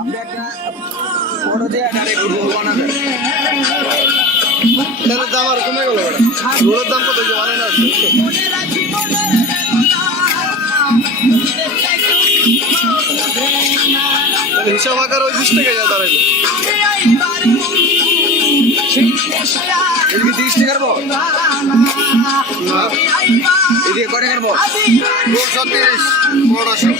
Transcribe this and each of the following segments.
আপনি একটা বড় দিয়ে ডাইরেক্ট রোল বানাবেন। তেলের দাম আর কমে গেল। রোলের দাম কত বানায় না? হিসাব আকার ওই 20 টাকা যা দাঁড়াইলো। এদিকে 30 টাকার বল, এদিকে কয় টাকার বল? 230 1500।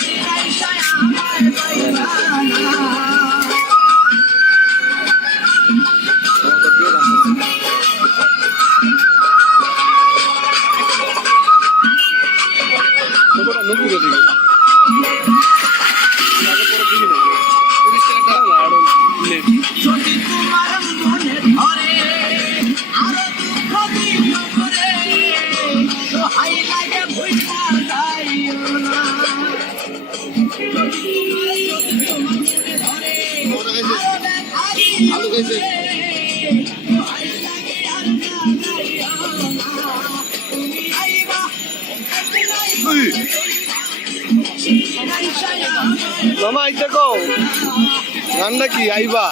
মামা আইতে কও গানটা কি আইবা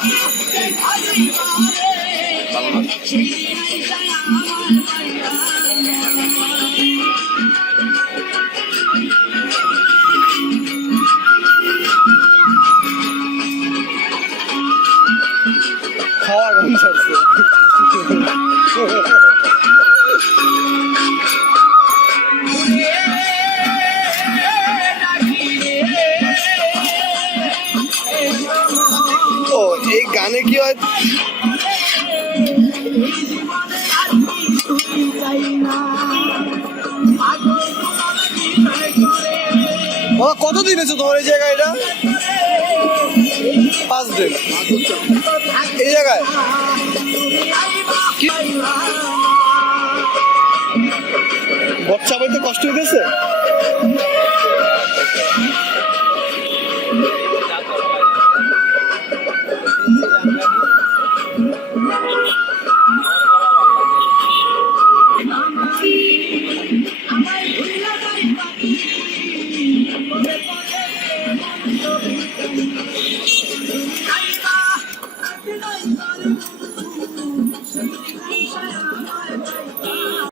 খাওয়া গান ছাড়ছে ও এই গানে কি হয় কতদিন হয়েছে তোমার এই জায়গায়? এটা 5 দিন এই জায়গায়। বাচ্চা বইতে কষ্ট হইতেছে।